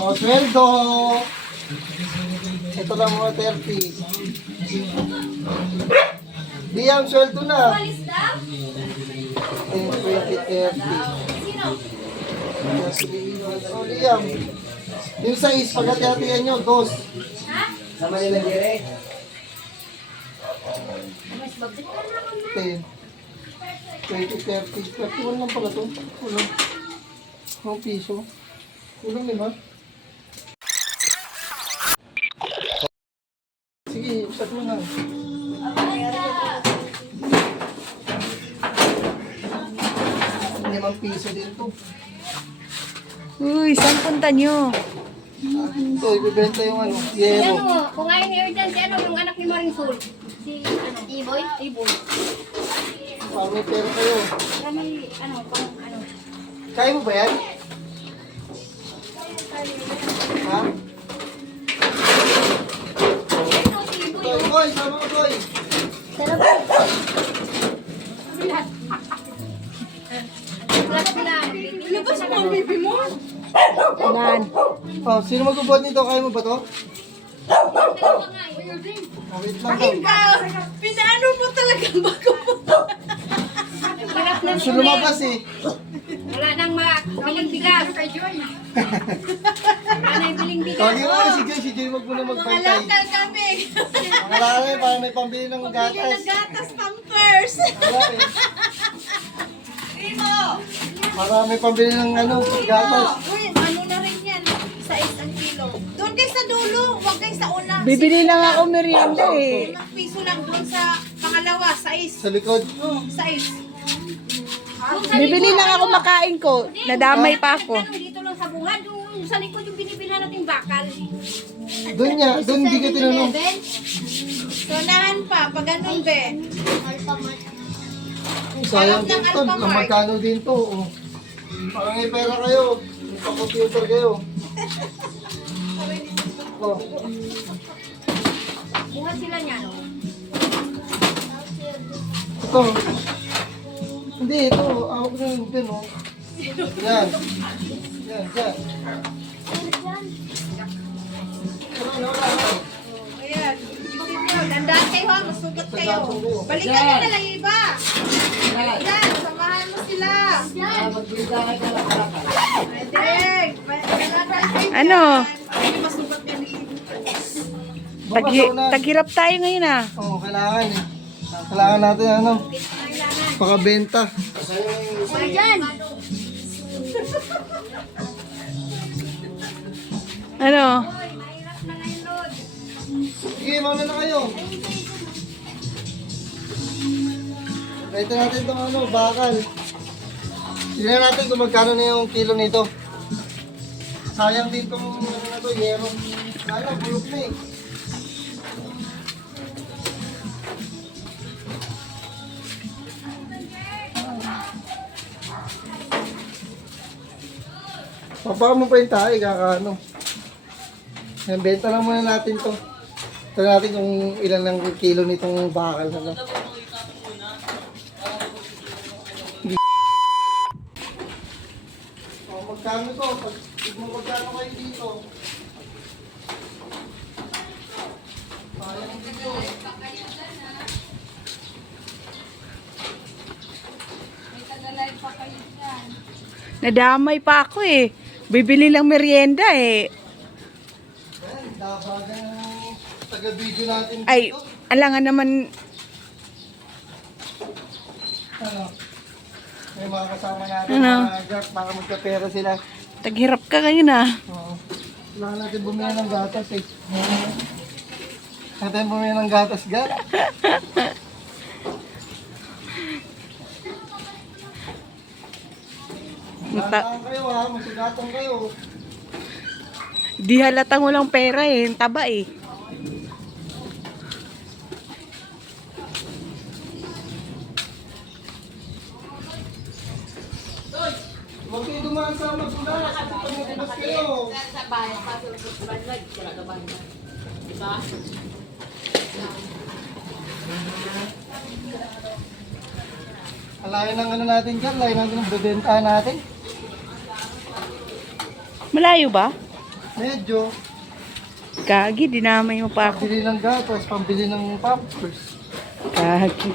O, sweldo. Ito lang mga 30. Di ang sweldo na. 10, 20, 30. O, Liam. Yung size, pagkati-hatihan nyo, 2. Sama nila dire. 10, 20, 30. 31 lang pala ito. Kulang. Ang piso. Kulang, di ba? Sige, shot mo na. ₱5 din to. Uy, saan punta nyo? Ito, ibibenta yung ano, Yan yero. o, kung ayaw ni Erdan, si ano, yung anak ni Marinsul. Si, ano, Iboy? Iboy. Para may pera kayo. Para may, ano, pang, ano. Kaya mo ba yan? Ha? Ito, si Iboy. Toy, boy, sama ko, Toy. Sarap. Sarap na. Ilabas mo ang baby mo. Ilan? Oh, sino magbubuhat nito? Kaya mo ba to? Dalawa nga, eh. Oh, wait lang to. Pinaano mo talaga bago mo? Sarap na Gusto lumabas eh. Wala nang biling bigas. Wala nang biling bigas. Tawagin mo na si Joy wag mo na magpantay. Malakal kami. Mga lalaki, para may pambili ng Bigyan gatas. ng gatas pampers. Wala eh. Primo! Para may pambili ng ano, gatas. Uy, ano na rin yan? Sa isang kilo. Doon kayo sa dulo, huwag kayo sa una. Bibili lang ako merienda eh. 5 piso lang doon sa pangalawa, sais. Sa likod. Sais. Bibili lang ako makain ko. Nadamay pa ako. Dito lang sa bungad, yung sa likod yung binibilhan nating bakal. Doon niya, doon hindi ka tinanong. Tunahan pa, pag ganun be. Sayang din to, magkano din to. Oh. Parang may pera kayo. May pa-computer kayo. Oh. Buhat sila niya, no? Ito. Hindi, ito. Awak na yung din, oh. Yan. Yan, yan. Wala. Ayan. Tandaan kayo ha, masugat kayo. Balikan mo na lang yung iba. Yan, samahan mo sila. Pwede. Ano? Ay, masugat yan eh. Taghirap tayo ngayon ah. Oo, kailangan eh. Kailangan natin ano, pakabenta. Wala dyan! Ano? Sige, mauna na kayo. Ito natin itong ano, bakal. Tignan natin kung magkano na yung kilo nito. Sayang din itong ano na to, yero. Kaya, bulok na eh. Papaka mo pa yung tayo, kakaano. Yan, benta lang muna natin to. Ito natin kung ilan lang kilo nitong bakal na to. Oh, magkano to? Magkano kayo dito? Sayang dito. Nadamay pa ako eh. Bibili lang merienda eh. Ayan, dabagan ng taga-video natin dito. Ay, alangan naman. Ano? May mga kasama natin, Ano? mga jack, baka magkapera sila. Taghirap ka ngayon ah. Oo. Kailangan natin bumili ng gatas eh. Natin bumili ng gatas, ga? Matang kayo ha, masugatang kayo. Di halatang walang pera eh. Ang taba eh. Huwag kayo dumaan sa magsulat at pagmutibas kayo. Alayan ng ano natin dyan, alayan natin ng bebentahan natin. Malayo ba? Medyo. Kagi, dinamay mo pa ako. Pambili ng gatas, pambili ng pampers. Kagi.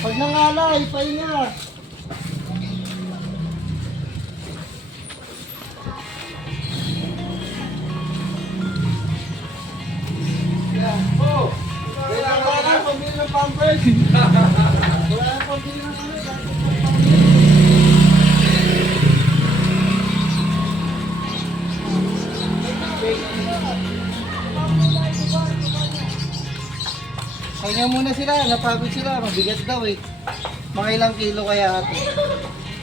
Pag nangalay, pahinga. Yan. Oh! Wala na, pambili ng pampers. Wala na pambili ng Kaya muna sila, napagod sila, mabigat daw eh. Mga ilang kilo kaya ate.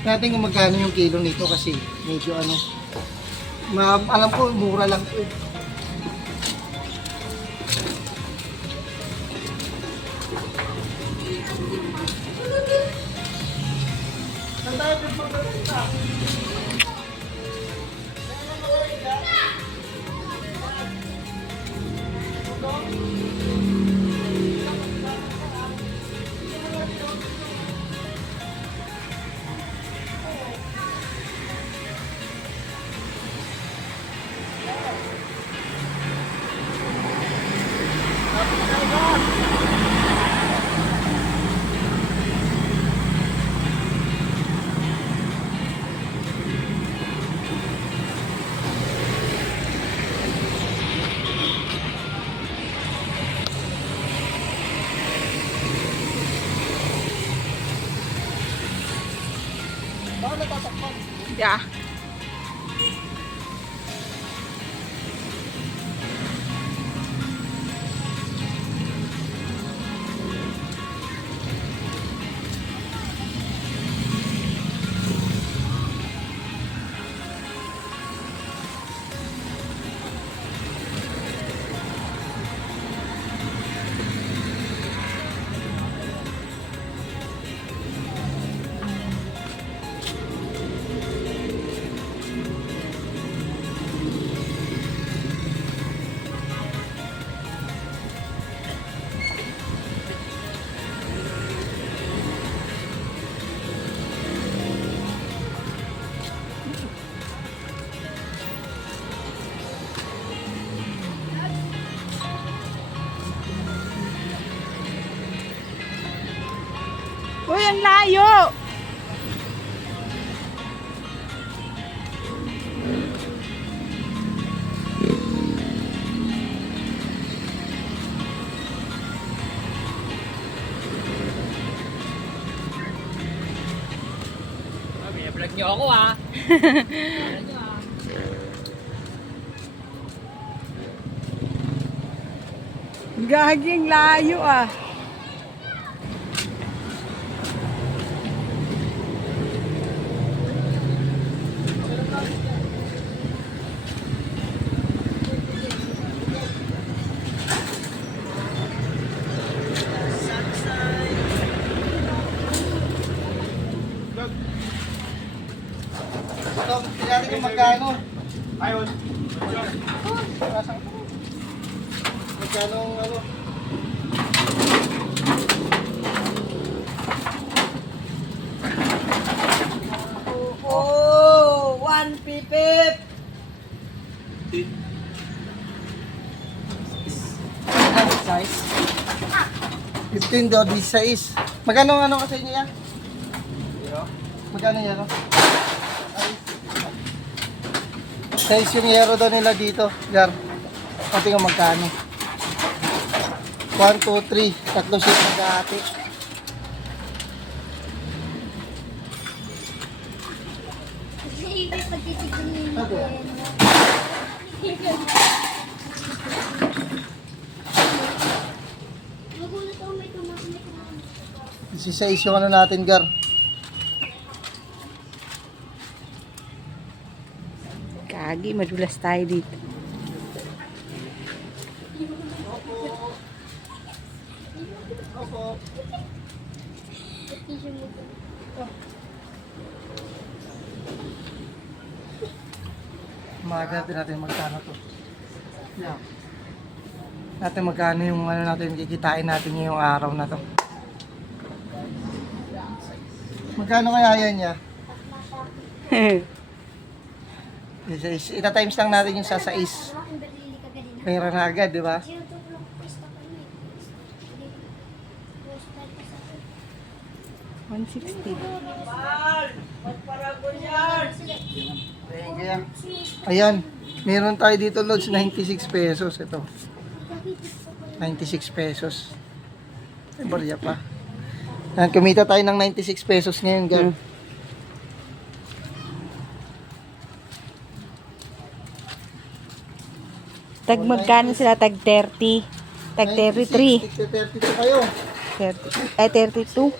Natin kung magkano yung kilo nito kasi medyo ano. Alam ko, mura lang ito eh. Saan tayo pagpapalita? Yeah. Uy, ang layo! Binablog niyo ako ah. Gagi, ang layo ah. Ito, natin kung magkano. Ayun. Magkano ang ano. Oh, 150. Size? 15 daw, 16. Magkano ang ano kasi niya? Magkano yan? Size yung hero daw nila dito. Gar. Pati nga magkano. 1, 2, 3. Tatlo sheet mag-aati. Ibig pagtitignan mo. Magulat ako may tumakas. 16 yung ano natin, Gar. Kagi, madulas tayo dito. Maganda natin magkano to. Yeah. Natin magkano yung ano natin, kikitain natin ngayong araw na to. Magkano kaya yan niya? Ita times lang natin yung sa 6. Pera na agad, di ba? 160. Ayan. Meron tayo dito, Lods, 96 pesos. Ito. 96 pesos. Ay, barya pa. Ayan, kumita tayo ng 96 pesos ngayon, Gar. Tag magkano sila? Tag 30. Tag 33. 32 kayo. 30. Ay, 32.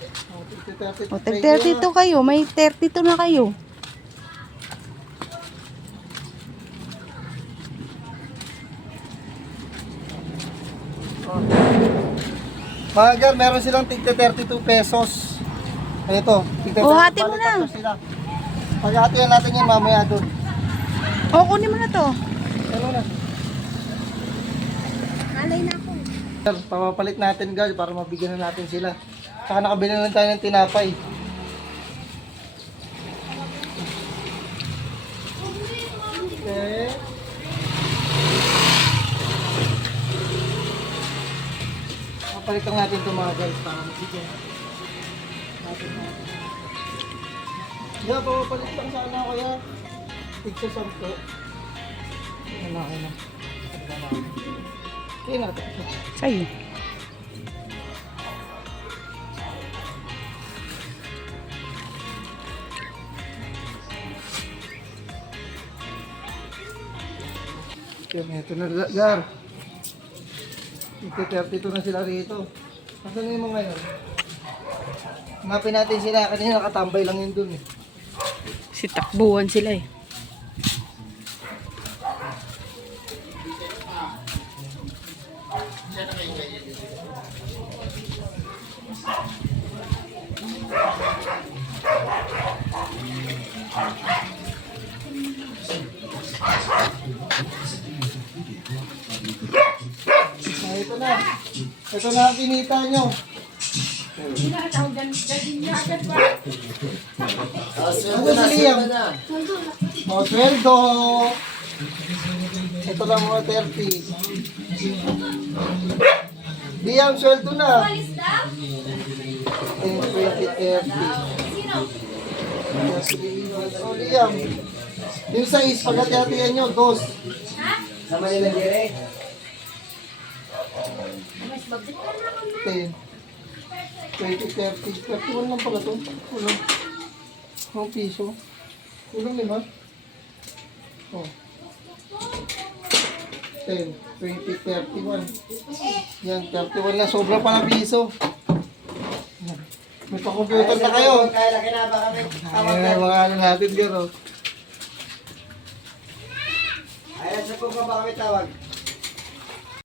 O, tag 32 32 kayo. May 32 na kayo. Mga Gar, meron silang tigta 32 pesos. Ito, tigta 32. Oh, hati mo na. Sila. Paghatihan natin yan mamaya doon. O, kunin mo na to. Ano na? Alay na ako. Gar, papapalit natin, Gar, para mabigyan na natin sila. Saka nakabili na lang tayo ng tinapay. Okay. Papalitan natin itong mga guys para mabigyan natin. Yeah, papapalit lang sana ako ya. Tigsa 10. Ano na. Okay natin. Sa'yo. Okay, ito na, Gar. Ito 32 na sila rito. Nasaan yung mga yun? Hanapin natin sila. Kanina nakatambay lang yun dun eh. Si takbuhan sila eh. Ito na. Ito na ang kinita nyo. Ano si Liam? O, sweldo. Ito lang mga 30. Liam, sweldo na. 10, 20, 30. O, Liam. Yung size, pagkati-hatihan nyo, 2. Sama nila dire. 10, 20, 30, 31 lang pala ito. Kulang. 1 piso. Kulang 5. Oh. 10, 20, 31. Yan, 31 na. Sobra pa na piso. Yan. May pa-computer na kayo. Kaya kinaba kami. Ayan, mga ano natin, garo. Ayan, sa kung ba kami tawag?